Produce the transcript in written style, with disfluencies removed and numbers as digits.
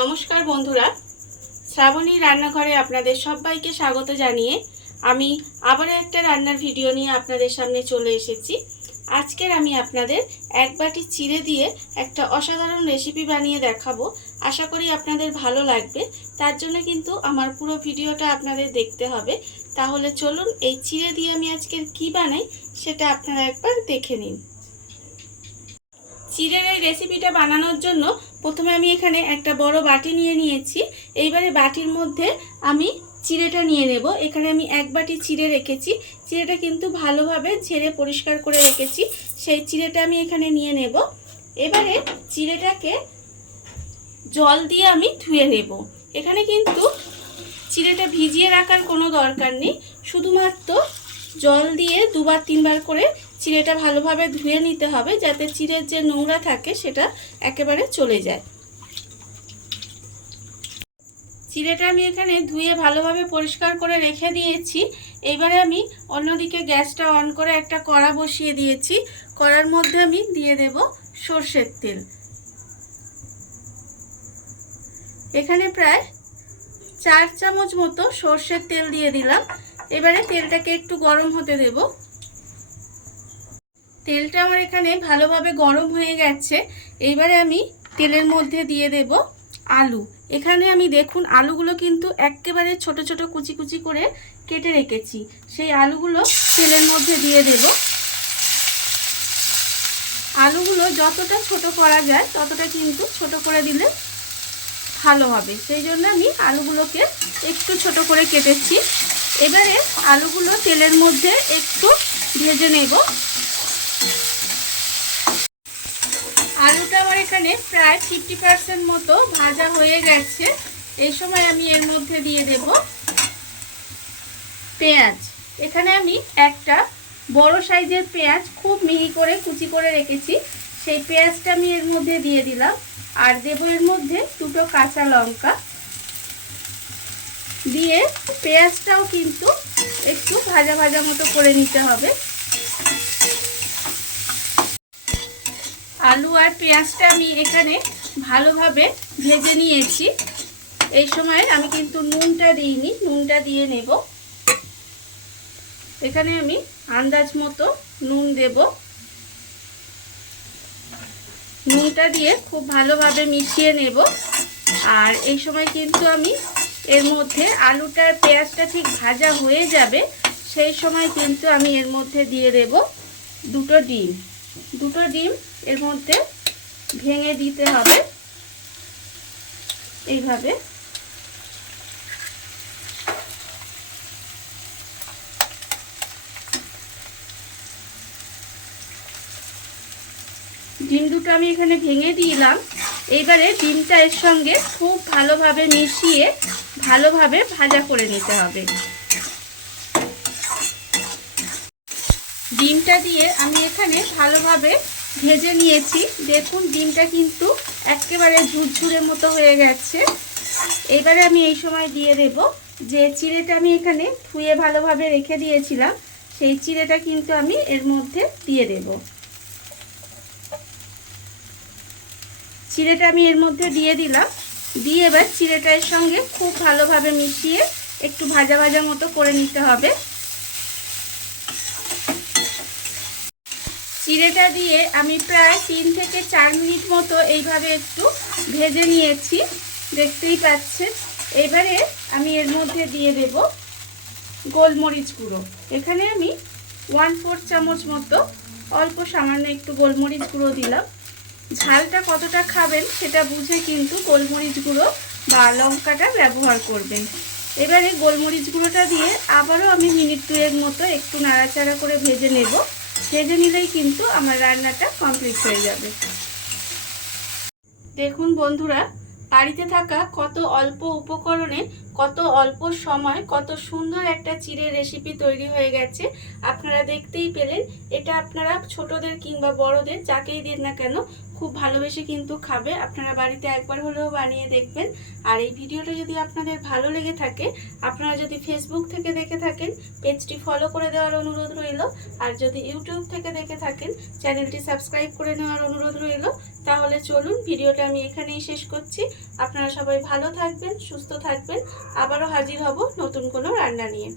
নমস্কার বন্ধুরা, শ্রাবণী রান্নাঘরে আপনাদের সবাইকে স্বাগত জানিয়ে আমি আবারও একটা রান্নার ভিডিও নিয়ে আপনাদের সামনে চলে এসেছি। আজকের আমি আপনাদের এক বাটি চিড়ে দিয়ে একটা অসাধারণ রেসিপি বানিয়ে দেখাবো। আশা করি আপনাদের ভালো লাগবে। তার জন্য কিন্তু আমার পুরো ভিডিওটা আপনাদের দেখতে হবে। তাহলে চলুন এই চিড়ে দিয়ে আমি আজকের কি বানাই সেটা আপনারা একবার দেখে নিন। চিড়ের এই রেসিপিটা বানানোর জন্য প্রথমে আমি এখানে একটা বড় বাটি নিয়ে নিয়েছি। এইবারে বাটির মধ্যে আমি চিড়েটা নিয়ে নেব। এখানে আমি এক বাটি চিড়ে রেখেছি। চিড়েটা কিন্তু ভালোভাবে ঝেড়ে পরিষ্কার করে রেখেছি। সেই চিড়েটা আমি এখানে নিয়ে নেব। এবারে চিড়েটাকে জল দিয়ে আমি ধুয়ে নেব। এখানে কিন্তু চিড়েটা ভিজিয়ে রাখার কোনো দরকার নেই, শুধুমাত্র জল দিয়ে দুবার তিনবার করে চিড়েটা ভালোভাবে ধুয়ে নিতে হবে, যাতে চিড়ের যে নোংরা থাকে সেটা একেবারে চলে যায়। চিড়েটা আমি এখানে ধুয়ে ভালোভাবে পরিষ্কার করে রেখে দিয়েছি। এবারে আমি অন্যদিকে গ্যাসটা অন করে একটা কড়া বসিয়ে দিয়েছি। কড়ার মধ্যে আমি দিয়ে দেব সরষের তেল। এখানে প্রায় 4 চামচ মতো সরষের তেল দিয়ে দিলাম। এবারে তেলটাকে একটু গরম হতে দেব। তেলটা আমার এখানে ভালোভাবে গরম হয়ে গেছে। এইবারে আমি তেলের মধ্যে দিয়ে দেব আলু। এখানে আমি দেখুন আলুগুলো কিন্তু একেবারে ছোট ছোট কুচি কুচি করে কেটে রেখেছি। সেই আলুগুলো তেলের মধ্যে দিয়ে দেব। আলুগুলো যতটা ছোট করা যায় ততটা কিন্তু ছোট করে দিলে ভালো হবে, সেই জন্য আমি আলুগুলোকে একটু ছোট করে কেটেছি। এবারে আলুগুলো তেলের মধ্যে একটু ভেজে নেব। আলুটা আমার এখানে প্রায় 50% মতো ভাজা হয়ে গেছে। এই সময় আমি এর মধ্যে দিয়ে দেব পেঁয়াজ। এখানে আমি একটা বড় সাইজের পেঁয়াজ খুব মিহি করে কুচি করে রেখেছি, সেই পেঁয়াজটা আমি এর মধ্যে দিয়ে দিলাম। আর দেব এর মধ্যে দুটো কাঁচা লঙ্কা দিয়ে পেঁয়াজটাও কিন্তু একটু ভাজা ভাজা মতো করে নিতে হবে। আলু আর পেঁয়াজটা আমি এখানে ভালোভাবে ভেজে নিয়েছি। এই সময় আমি কিন্তু নুনটা দিইনি, নুনটা দিয়ে নেব। এখানে আমি আন্দাজ মতো নুন দেব। নুনটা দিয়ে খুব ভালোভাবে মিশিয়ে নেব। আর এই সময় কিন্তু আমি এর মধ্যে আলুটা আর পেঁয়াজটা ঠিক ভাজা হয়ে যাবে, সেই সময় কিন্তু আমি এর মধ্যে দিয়ে দেব দুটো ডিম। দুটো ডিম এর মধ্যে ভেঙে দিতে হবে এইভাবে। ডিম দুটো আমি এখানে ভেঙে দিলাম। এইবারে ডিমটা এর সঙ্গে খুব ভালোভাবে মিশিয়ে ভালোভাবে ভাজা করে নিতে হবে। ডিমটা দিয়ে আমি এখানে ভালোভাবে ভেজে নিয়েছি। দেখুন ডিমটা কিন্তু একেবারে ঝুরঝুরে মতো হয়ে গেছে। এবারে আমি এই সময় দিয়ে দেব যে চিড়েটা আমি এখানে ধুয়ে ভালোভাবে রেখে দিয়েছিলাম, সেই চিড়েটা কিন্তু আমি এর মধ্যে দিয়ে দেব। চিড়েটা আমি এর মধ্যে দিয়ে দিলাম। দিয়ে এবার চিড়েটা এর সঙ্গে খুব ভালোভাবে মিশিয়ে একটু ভাজা ভাজা মতো করে নিতে হবে। চিড়েটা দিয়ে আমি প্রায় 3 থেকে 4 মিনিট মতো এইভাবে একটু ভেজে নিয়েছি, দেখতেই পাচ্ছেন। এবারে আমি এর মধ্যে দিয়ে দেব গোলমরিচ গুঁড়ো। এখানে আমি 1/4 চামচ মতো অল্প সামান্য একটু গোলমরিচ গুঁড়ো দিলাম। ঝালটা কতটা খাবেন সেটা বুঝে কিন্তু গোলমরিচ গুঁড়ো বা লঙ্কাটা ব্যবহার করবেন। এবারে গোলমরিচ গুঁড়োটা দিয়ে আবারও আমি মিনিট 2 মতো একটু নাড়াচাড়া করে ভেজে নেব। ভেজে নিলেই কিন্তু আমার রান্নাটা কমপ্লিট হয়ে যাবে। দেখুন বন্ধুরা, বাড়িতে থাকা কত অল্প উপকরণে কত অল্প সময় কত সুন্দর একটা চিড়ের রেসিপি তৈরি হয়ে গেছে। আপনারা দেখতেই পেলেন। এটা আপনারা ছোটদের কিংবা বড়দের যাকেই দিন না কেন খুব ভালোবেসে কিন্তু খাবে। আপনারা বাড়িতে একবার হলেও বানিয়ে দেখবেন। আর এই ভিডিওটা যদি আপনাদের ভালো লেগে থাকে, আপনারা যদি ফেসবুক থেকে দেখে থাকেন পেজটি ফলো করে দেওয়ার অনুরোধ রইল। আর যদি ইউটিউব থেকে দেখে থাকেন চ্যানেলটি সাবস্ক্রাইব করে নেওয়ার অনুরোধ রইল। তাহলে চলুন ভিডিওটা আমি এখানেই শেষ করছি। আপনারা সবাই ভালো থাকবেন, সুস্থ থাকবেন। আবারও হাজির হব নতুন কোনো রান্না নিয়ে।